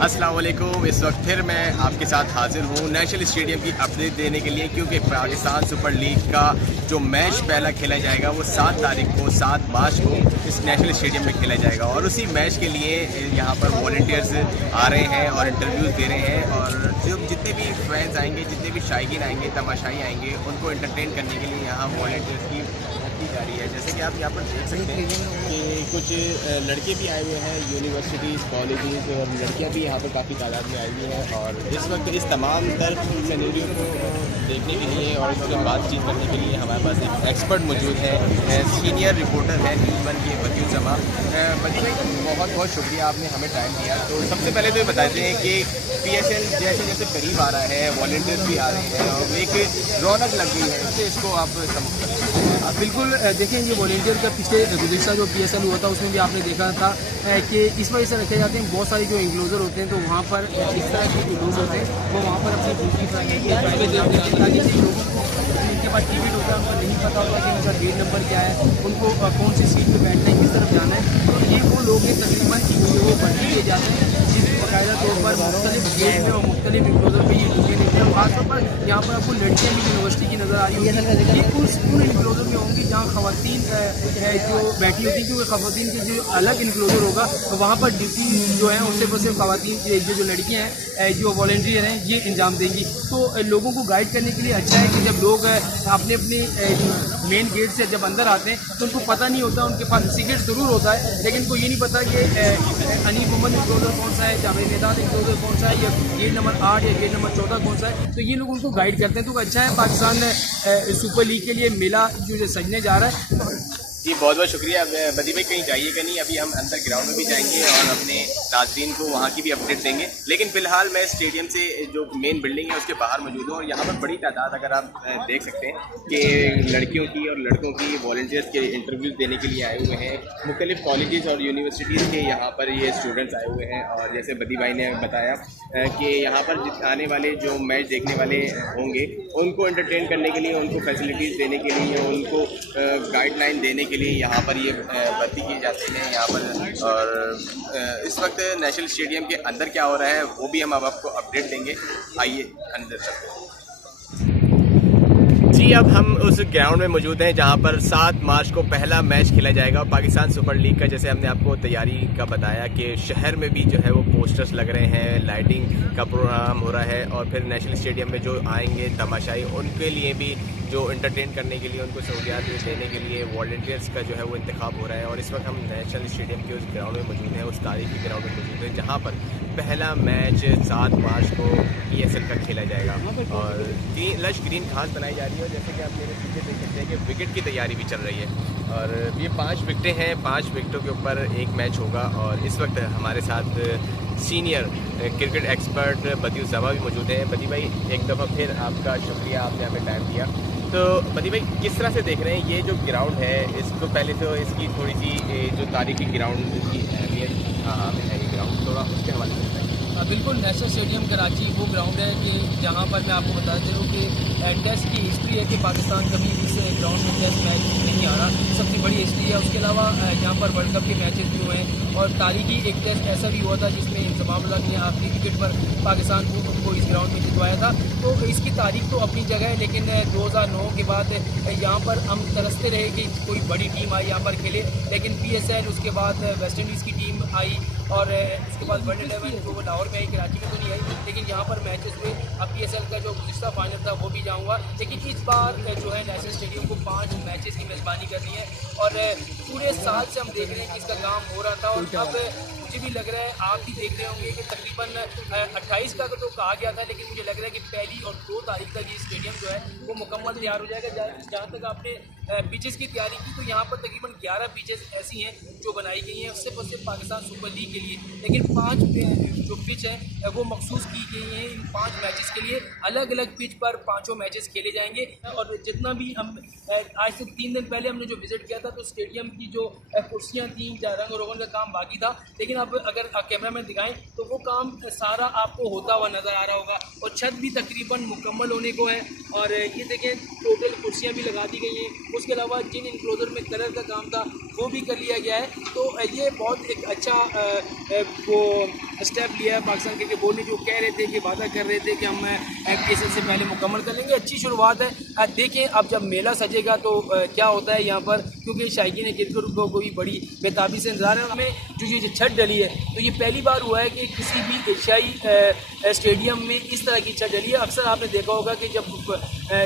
अस्सलाम वालेकुम। इस वक्त फिर मैं आपके साथ हाजिर हूँ नेशनल स्टेडियम की अपडेट देने के लिए, क्योंकि पाकिस्तान सुपर लीग का जो मैच पहला खेला जाएगा वो 7 तारीख को 7 मार्च को इस नेशनल स्टेडियम में खेला जाएगा। और उसी मैच के लिए यहाँ पर वॉलंटियर्स आ रहे हैं और इंटरव्यूज़ दे रहे हैं, और जो जितने भी फैंस आएंगे, जितने भी शायकीन आएंगे, तमाशाई आएंगे, उनको एंटरटेन करने के लिए यहाँ वॉलंटियर्स की की जा रही है। जैसे कि आप यहाँ पर देख सकते हैं कि कुछ लड़के भी आए हुए हैं, यूनिवर्सिटीज़, कॉलेजेस, और लड़कियाँ भी यहाँ पर काफ़ी तादाद में आई हुई हैं। और इस वक्त इस तमाम तर सिनेरियो को देखने के लिए और इससे बातचीत करने के लिए हमारे पास एक एक्सपर्ट मौजूद है, सीनियर रिपोर्टर है न्यूज़ वन के बदियू जमा। बदियू भाई, बहुत बहुत शुक्रिया, आपने हमें टाइम दिया। तो सबसे पहले तो ये बताते हैं कि PSL जैसे जैसे करीब आ रहा है, वॉलंटियर्स भी आ रहे हैं और एक रौनक लग गई है, इससे इसको आप बिल्कुल देखें, ये वॉलंटियर का पिछले गुज़िश्ता जो PSL हुआ था उसमें भी आपने देखा था कि इस वजह से रखे जाते हैं। बहुत सारे जो इंक्लोजर होते हैं तो वहाँ पर इस तरह के जो लोग होते हैं वो वहाँ पर अपनी ड्यूटी ताकि लोगों को उनके पास टिकट होता है, उनको नहीं पता होता कि उनका गेट नंबर क्या है, उनको कौन सी सीट पर बैठना है, किस तरफ जाना है। तो ये वो लोग हैं तकरीबन वो भर्ती किए जाते हैं जिस बाकायदा तौर पर मुख्तलिफ गेट में और मुख्तलिफ इंक्लोजर पर ये ड्यूटी देते हैं। खासतौर पर यहाँ पर आपको लड़कियाँ भी यूनिवर्सिटी की नज़र आ रही होगी। ये उन इंक्लोजर में होंगी जहाँ ख़वातीन जो बैठी होती, क्योंकि ख़वातीन के जो अलग इंक्लोजर होगा तो वहाँ पर ड्यूटी जो है उससे बस सिर्फ ख़वातीन जो लड़कियाँ हैं जो वॉलंटियर हैं ये इंजाम देंगी। तो लोगों को गाइड करने के लिए अच्छा है कि जब लोग अपने मेन गेट से जब अंदर आते हैं तो उनको पता नहीं होता, उनके पास टिकट ज़रूर होता है लेकिन को ये नहीं पता कि अनीफ मोहम्मद इंक्लोजर कौन सा है, जावेद मेदाद इंक्लोजर कौन सा है, या गेट नंबर 8 या गेट नंबर 14 कौन सा है। तो ये लोग उनको गाइड करते हैं। तो अच्छा है, पाकिस्तान सुपर लीग के लिए मेला जो सजने जा रहा है। जी, बहुत बहुत शुक्रिया। बदी भाई, कहीं जाइएगा नहीं, अभी हम अंदर ग्राउंड में भी जाएंगे और अपने नाज़रीन को वहाँ की भी अपडेट देंगे। लेकिन फ़िलहाल मैं स्टेडियम से जो मेन बिल्डिंग है उसके बाहर मौजूद हूँ, और यहाँ पर बड़ी तादाद, अगर आप देख सकते हैं कि लड़कियों की और लड़कों की वॉलंटियर्स के इंटरव्यूज़ देने के लिए आए हुए हैं। मुख्तलिफ कॉलेजेस और यूनिवर्सिटीज़ के यहाँ पर ये स्टूडेंट्स आए हुए हैं। और जैसे बदी भाई ने बताया कि यहाँ पर आने वाले जो मैच देखने वाले होंगे उनको एंटरटेन करने के लिए, उनको फैसिलिटीज़ देने के लिए, उनको गाइडलाइन देने के लिए यहाँ पर ये भर्ती किए जाते हैं यहाँ पर। और इस वक्त नेशनल स्टेडियम के अंदर क्या हो रहा है वो भी हम अब आपको अपडेट देंगे। आइए अंदर चलते हैं। जी, अब हम उस ग्राउंड में मौजूद हैं जहां पर 7 मार्च को पहला मैच खेला जाएगा। और पाकिस्तान सुपर लीग का, जैसे हमने आपको तैयारी का बताया कि शहर में भी जो है वो पोस्टर्स लग रहे हैं, लाइटिंग का प्रोग्राम हो रहा है, और फिर नेशनल स्टेडियम में जो आएंगे तमाशाई उनके लिए भी जो एंटरटेन करने के लिए, उनको सहूलियात देने के लिए वॉलंटियर्स का जो है वो इंतखाब हो रहा है। और इस वक्त हम नेशनल स्टेडियम के उस ग्राउंड में मौजूद हैं, उस तारीखी ग्राउंड में मौजूद हैं जहाँ पर पहला मैच 7 मार्च को PSL का खेला जाएगा। और लश ग्रीन घास बनाई जा रही है, और जैसे कि आप मेरे पीछे देख सकते हैं कि विकेट की तैयारी भी चल रही है। और ये 5 विकेटें हैं, 5 विकेटों के ऊपर एक मैच होगा। और इस वक्त हमारे साथ सीनियर क्रिकेट एक्सपर्ट बदियू जमा भी मौजूद हैं। बदी भाई, एक दफ़ा फिर आपका शुक्रिया, आपने हमें टाइम दिया। तो बदी भाई, किस तरह से देख रहे हैं ये जो ग्राउंड है? इसको पहले तो इसकी थोड़ी सी जो तारीखी ग्राउंड की अहमियत है, ये ग्राउंड थोड़ा उसके हवाले से बताइए। बिल्कुल, नेशनल स्टेडियम कराची वो ग्राउंड है कि जहाँ पर मैं आपको बता दूँ कि टेस्ट की हिस्ट्री है कि पाकिस्तान कभी इस ग्राउंड में टेस्ट मैच नहीं आ रहा, सबसे बड़ी हिस्ट्री है। उसके अलावा यहाँ पर वर्ल्ड कप के मैचेस भी हुए हैं, और तारीखी एक टेस्ट ऐसा भी हुआ था जिसमें इंतज़ाम ने आखिरी विकेट पर पाकिस्तान को इस ग्राउंड में जितवाया था। तो इसकी तारीख तो अपनी जगह है, लेकिन 2009 के बाद यहाँ पर हम तरसते रहे कि कोई बड़ी टीम आई यहाँ पर खेले। लेकिन PSL, उसके बाद वेस्ट इंडीज़ की टीम आई, और उसके बाद वर्ल्ड 11 जो वो लाहौर में आई, कराची में तो नहीं आई, लेकिन यहाँ पर मैचेस हुए। अब PSL का जो गुज़िश्ता फाइनल था वो भी जाऊँगा, लेकिन इस बार जो है नेशनल स्टेडियम को 5 मैचेस की मेज़बानी करनी है। और पूरे साल से हम देख रहे हैं कि इसका काम हो रहा था, और अब मुझे भी लग रहा है, आप भी देख रहे होंगे कि तकरीबन 28 का तो कहा गया था, लेकिन मुझे लग रहा है कि 1 और 2 तारीख तक ये स्टेडियम जो है वो मुकम्मल तैयार हो जाएगा। जहाँ तक आपने पिचेस की तैयारी की, तो यहाँ पर तकरीबन 11 पिचेस ऐसी हैं जो बनाई गई हैं सिर्फ और सिर्फ पाकिस्तान सुपर लीग के लिए। लेकिन 5 जो पिच हैं वो मखसूस की गई हैं इन 5 मैचेस के लिए। अलग अलग पिच पर 5 मैचेस खेले जाएंगे। और जितना भी हम आज से 3 दिन पहले हमने जो विज़िट किया था, तो स्टेडियम की जो कुर्सियाँ थी, रंग रोगन का काम बाकी था, लेकिन अब अगर कैमरा में दिखाएं तो वो काम सारा आपको होता हुआ नज़र आ रहा होगा। और छत भी तकरीबन मुकम्मल होने को है, और ये देखें टोटल कुर्सियाँ भी लगा दी गई हैं। उसके अलावा जिन इंक्लोजर में कलर का काम था वो भी कर लिया गया है। तो ये बहुत एक अच्छा वो स्टेप लिया है पाकिस्तान क्रिकेट बोर्ड ने, जो कह रहे थे कि वादा कर रहे थे कि हम IPSL से पहले मुकम्मल कर लेंगे। अच्छी शुरुआत है। देखें अब जब मेला सजेगा तो क्या होता है यहाँ पर, क्योंकि शायकीन क्रिकेट को भी बड़ी बेताबी से इंतजार है। हमें जो ये छत डली है तो ये पहली बार हुआ है कि किसी भी एशियाई स्टेडियम में इस तरह की छत डली है। अक्सर आपने देखा होगा कि जब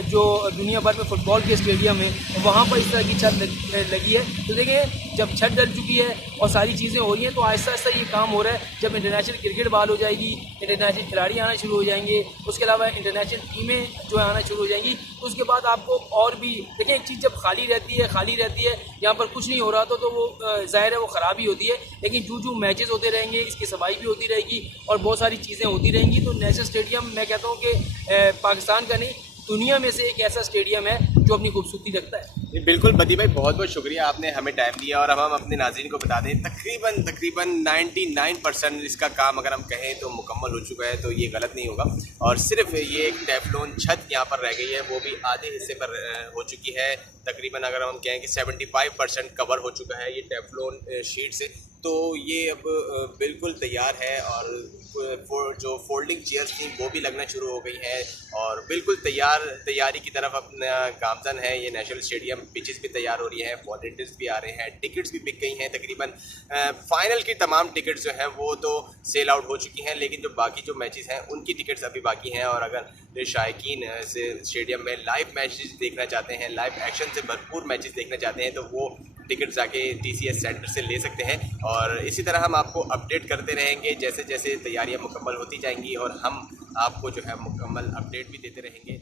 जो दुनिया भर में फुटबॉल के स्टेडियम है वहाँ पर इस तरह की छत लगी है। तो देखें जब छत डल चुकी है और सारी चीज़ें हो रही हैं तो आहिस्ता आहिस्ता ये काम हो रहा है। जब इंटरनेशनल क्रिकेट बहाल हो जाएगी, इंटरनेशनल खिलाड़ी आना शुरू हो जाएंगे, उसके अलावा इंटरनेशनल टीमें जो है आना शुरू हो जाएंगी, तो उसके बाद आपको और भी देखें, एक चीज़ जब खाली रहती है यहाँ पर कुछ नहीं हो रहा तो वो ज़ाहिर है वो ख़राब ही होती है। लेकिन जो मैचेस होते रहेंगे इसकी सफाई भी होती रहेगी और बहुत सारी चीज़ें होती रहेंगी। तो नेशनल स्टेडियम मैं कहता हूँ कि पाकिस्तान का नहीं, दुनिया में से एक ऐसा स्टेडियम है जो अपनी खूबसूरती रखता है। बिल्कुल बदी भाई, बहुत बहुत शुक्रिया, आपने हमें टाइम दिया। और अब हम अपने नाज़रीन को बता दें तकरीबन 99% इसका काम अगर हम कहें तो मुकम्मल हो चुका है, तो ये गलत नहीं होगा। और सिर्फ ये एक टेफ्लॉन छत यहाँ पर रह गई है, वो भी आधे हिस्से पर हो चुकी है। तकरीबन अगर हम कहें कि 75% कवर हो चुका है ये टेफ्लॉन शीट से, तो ये अब बिल्कुल तैयार है। और जो फोल्डिंग चेयर्स थी वो भी लगना शुरू हो गई हैं और बिल्कुल तैयारी की तरफ अपना गामजन है। ये नेशनल स्टेडियम पिचेस भी तैयार हो रही हैं, वॉलंटियर्स भी आ रहे हैं, टिकट्स भी बिक गई हैं। तकरीबन फाइनल की तमाम टिकट्स जो हैं वो तो सेल आउट हो चुकी हैं, लेकिन जो बाकी जो मैचेस हैं उनकी टिकट्स अभी बाकी हैं। और अगर शायकीन से स्टेडियम में लाइव मैचेस देखना चाहते हैं, लाइव एक्शन से भरपूर मैचेस देखना चाहते हैं, तो वो टिकट जाके TCS सेंटर से ले सकते हैं। और इसी तरह हम आपको अपडेट करते रहेंगे जैसे जैसे तैयारियां मुकम्मल होती जाएंगी, और हम आपको जो है मुकम्मल अपडेट भी देते रहेंगे।